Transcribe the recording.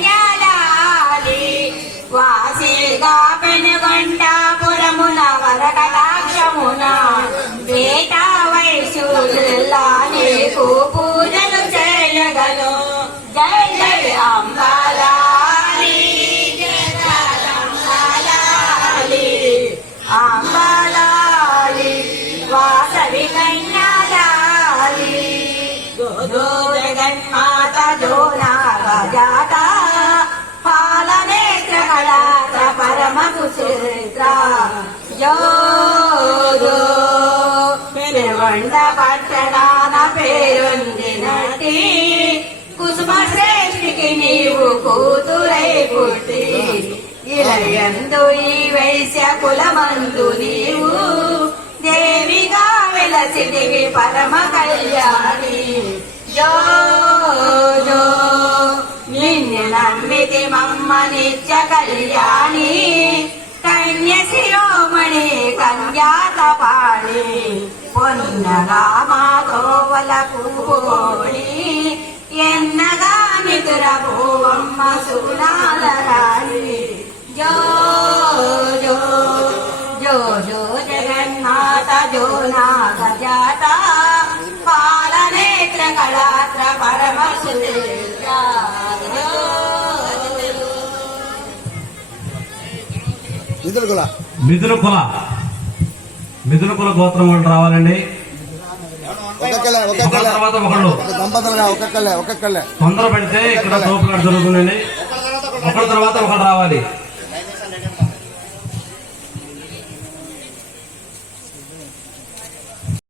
కన్యాలాలి వాసిగా పెనుగొండాపురమున వరకటాక్షమున వేట వయసులా నీకు పూజలు చేయగను. జై జై అంబాలాలి జగదంబాలాలి అంబాలాలి వాసవి కన్యాలాలి గో జగన్మాత జోనాగజాత పాలనేత్ర కళాత పరమ కుచిత్ర జో జో పెనుగొండ పట్టణాన పేరొందినటి కుసుమ శ్రేష్ఠికి నీవు కూతురై పుట్టి ఇలయందు ఈ వైశ్య కులమందు నీవు దేవిగా వెలసిదివి పరమ కళ్యాణి. జో జో నిన్ను నమ్మితి మమ్మ నిత్య కళ్యాణి కన్య శిరోమణి కన్యాతపాణి పొన్నగా మాధోవలకు పోణి ఎన్నగా నిదుర భూవమ్మ సునాలరాణి. జో జో జో జో జగన్నాథ జో నాగజాత పాలనేత్ర కళాత్ర పరమ సురేంద్ర. మిథున కుల గోత్రం వాళ్ళు రావాలండి. తర్వాత ఒకళ్ళు తొందర పెడితే ఇక్కడ తోపులాట జరుగుతుందండి. ఒకళ్ళ తర్వాత ఒకళ్ళు రావాలి.